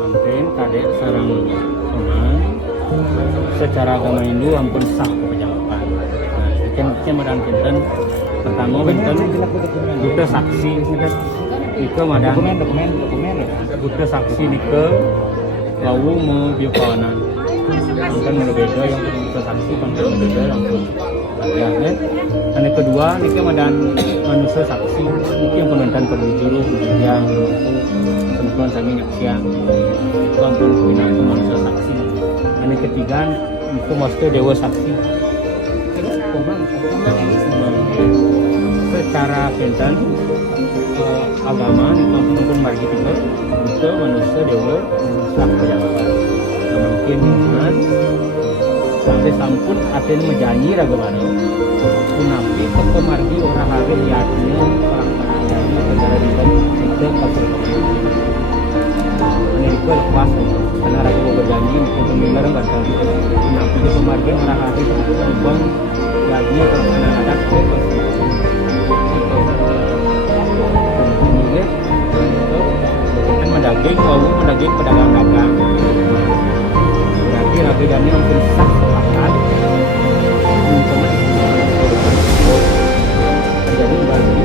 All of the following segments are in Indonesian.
Mungkin kadek sarang teman secara agama Hindu ampun sah pejabat. Nah, ikan madan kinten pertama benten buta saksi ika madan dokumen buta saksi nika lalu mau biokawanan bukan berbeda yang buta saksi kan berbeda yang ya kan. Dan yang kedua nika madan manusia saksi nika yang penonton perjuru yang teman kami siang itu ampun pinang manusia saksi. Dan yang ketiga itu maksudnya dewa saksi secara pintan agama itu ampun margi tiga itu manusia dewa manusia pejabat. Mungkin ingat sampai sampun aten menjanji ragamana kunapi kepemargi orang hari lihatnya orang tanahnya negara di itu kapal Amerika lepas karena ragu berjanji untuk mendengar nggak tahu kunapi kepemargi orang hari itu bang gajinya kalau anak ada kan mendaging mendaging pedagang-dagang berarti ragiannya mungkin sah sepakat jadi bagi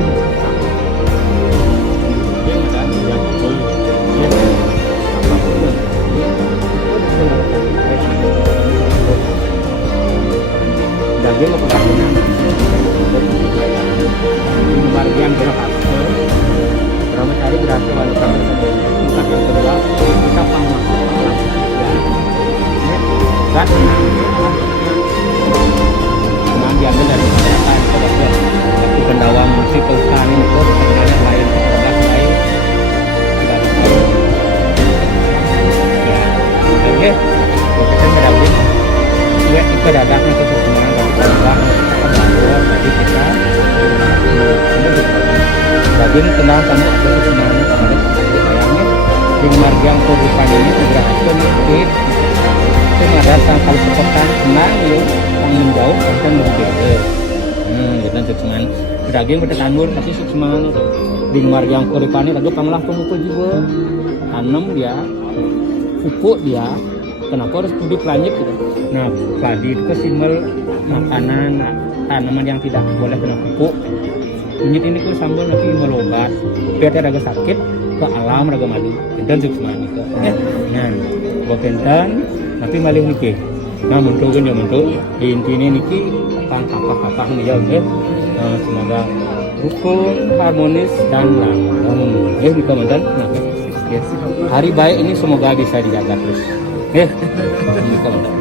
yang ada yang betul ya apapun daging kepedagangan dari bagian berapa Rama cari berhasil pada kami tingkat yang kedua kita pangmasuk alam kan memang diambil dari masyarakat tapi pendawa musik kelestarian itu sebenarnya lain produk lain dari ya oke kita beralih ya itu dadaknya itu semua dari pendawa tadi kita daging tenang kamu ada semuanya pada sayangnya di margian kehidupan ini berhasil sedikit itu ada kalau sepekan tenang ya angin jauh akan berbeda gitu cuman daging bertandur tapi semuanya di margian kehidupan ini lagi panglah pemukul juga tanam dia pupuk dia kenapa harus pupuk lanjut gitu. Nah padi itu simbol makanan tanaman yang tidak boleh kena pupuk. Kunyit ini ku sambal nanti melobat biar ada sakit ke alam raga madu dan semuanya itu nah bukan tapi malih niki nah mentu kan ya mentu intinya niki kapah nih ya oke semoga rukun harmonis dan langgeng nika mantan nah hari baik ini semoga bisa dijaga terus nika mantan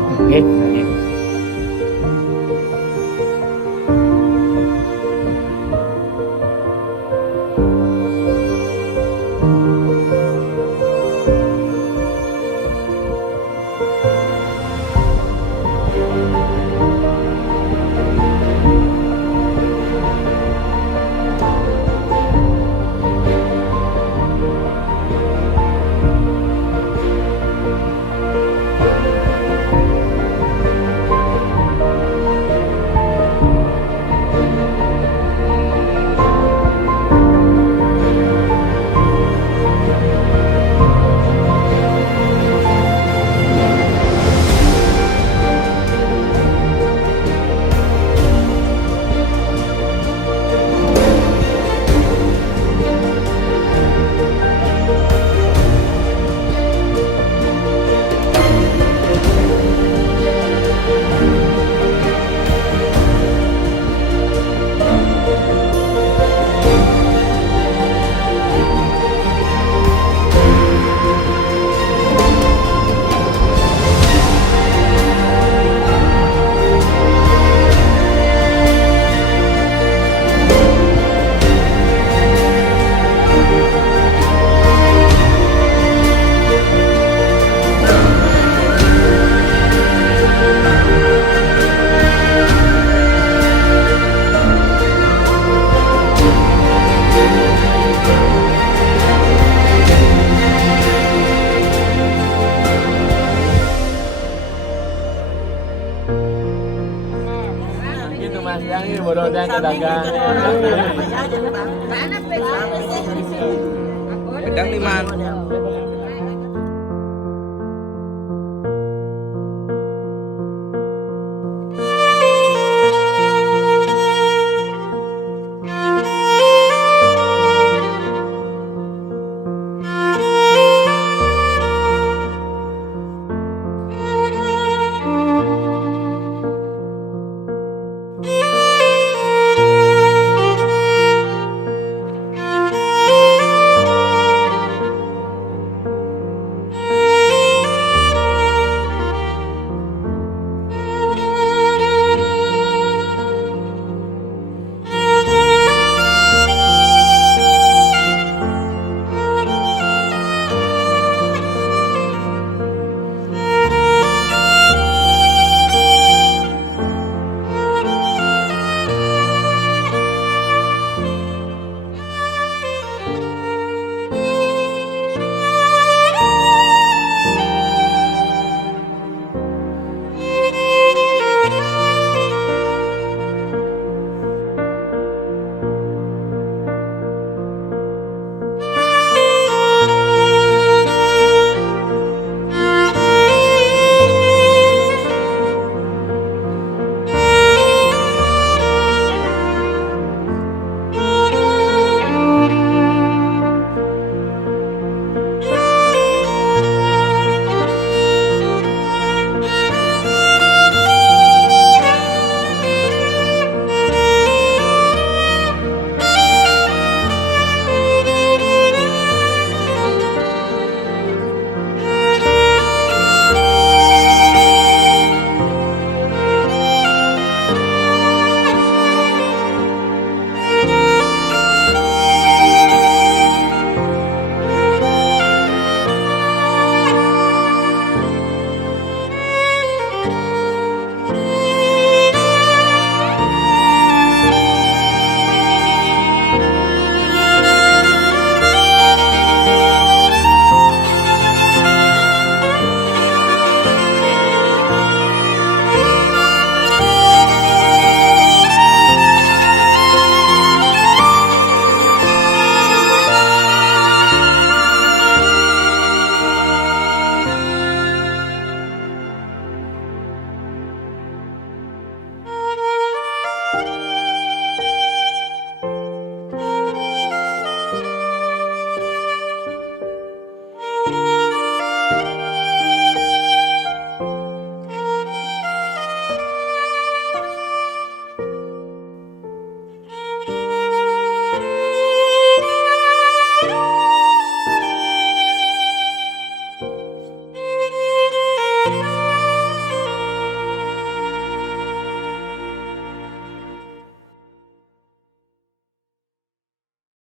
bodoh dan pedagang. Pedang di mana?